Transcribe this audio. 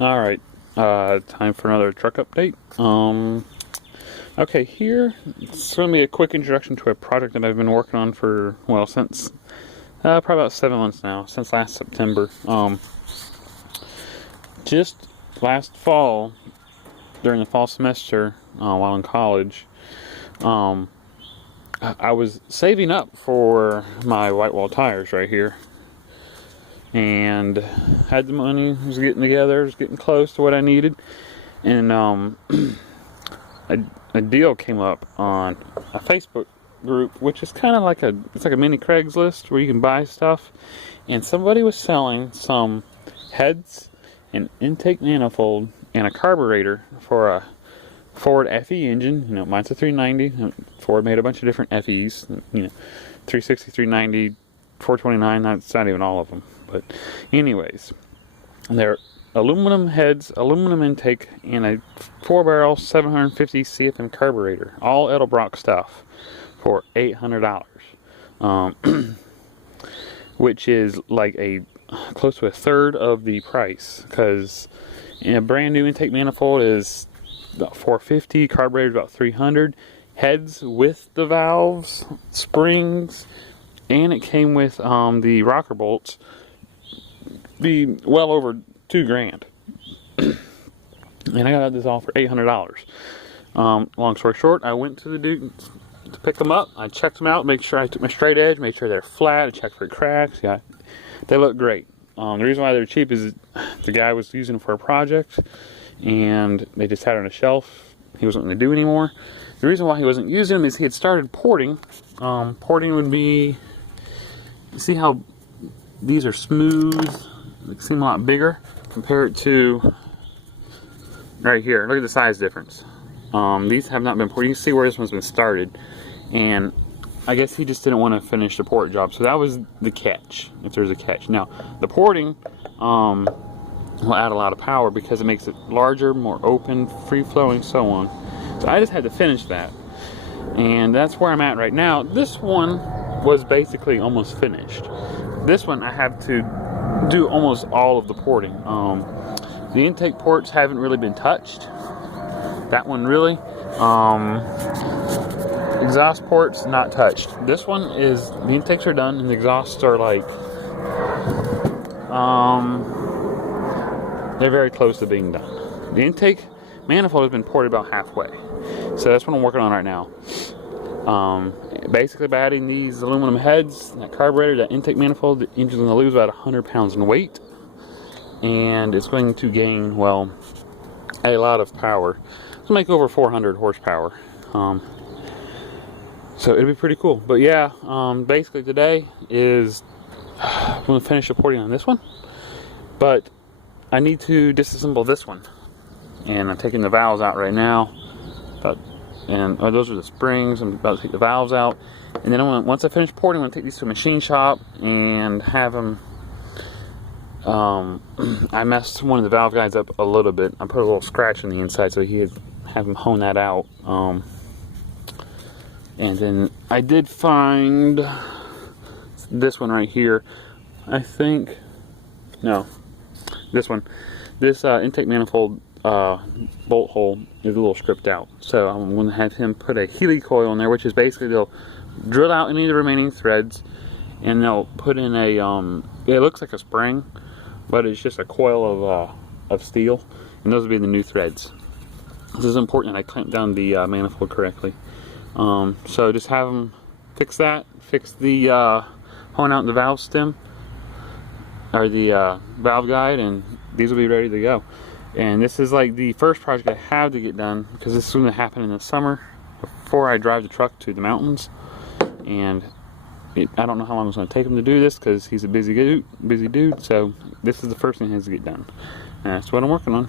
Alright, time for another truck update. Okay, here, it's going to be a quick introduction to a project that I've been working on for, well, since, probably about 7 months now, since last September. Just last fall, during the fall semester, while in college, I was saving up for my white wall tires right here. And had the money, was getting together, was getting close to what I needed, and a deal came up on a Facebook group, which is kind of like it's like a mini Craigslist where you can buy stuff, and somebody was selling some heads, an intake manifold, and a carburetor for a Ford FE engine. You know, mine's a 390. Ford made a bunch of different FEs, 360, 390, 429, that's not even all of them. But anyways, they're aluminum heads, aluminum intake, and a 4-barrel 750 CFM carburetor. All Edelbrock stuff for $800. Which is like close to a third of the price. Because a brand new intake manifold is about $450, carburetor is about $300. Heads with the valves, springs, and it came with the rocker bolts, be well over $2,000. And I got this all for $800. Long story short, I went to the dude to pick them up. I checked them out, make sure I took my straight edge, made sure they're flat, I checked for cracks. Yeah, they look great. The reason why they're cheap is the guy was using them for a project, and they just had it on a shelf. He wasn't going to do anymore. The reason why he wasn't using them is he had started porting. Porting would be, you see how these are smooth, they seem a lot bigger compared to right here. Look at the size difference. These have not been ported. You can see where this one's been started, and I guess he just didn't want to finish the port job. So that was the catch, if there's a catch. Now, the porting will add a lot of power because it makes it larger, more open, free-flowing, so on. So I just had to finish that, and that's where I'm at right now. This one was basically almost finished. This one I have to do almost all of the porting. The intake ports haven't really been touched. That one really. Exhaust ports not touched. This one is, the intakes are done and the exhausts are like, they're very close to being done. The intake manifold has been ported about halfway. So that's what I'm working on right now. Basically by adding these aluminum heads, that carburetor, that intake manifold, the engine's going to lose about 100 pounds in weight, and it's going to gain, well, a lot of power. It's going to make over 400 horsepower. So it'll be pretty cool. But yeah, basically today is I'm going to finish the porting on this one, but I need to disassemble this one, and I'm taking the valves out right now. Those are the springs. I'm about to take the valves out, and then once I finish porting, I'm going to take these to a machine shop and have them. I messed one of the valve guides up a little bit. I put a little scratch on the inside, so he had have him hone that out. And then I did find this one right here. I think, no, this one. This intake manifold bolt hole is a little stripped out, so I'm going to have him put a Healy coil in there, which is basically they'll drill out any of the remaining threads, and they'll put in a it looks like a spring, but it's just a coil of steel, and those will be the new threads. This is important that I clamp down the manifold correctly. So just have them fix that, fix the hone out the valve stem or the valve guide, and these will be ready to go. And this is like the first project I have to get done, because this is going to happen in the summer before I drive the truck to the mountains. And I don't know how long it's going to take him to do this, because he's a busy dude. So this is the first thing he has to get done. And that's what I'm working on.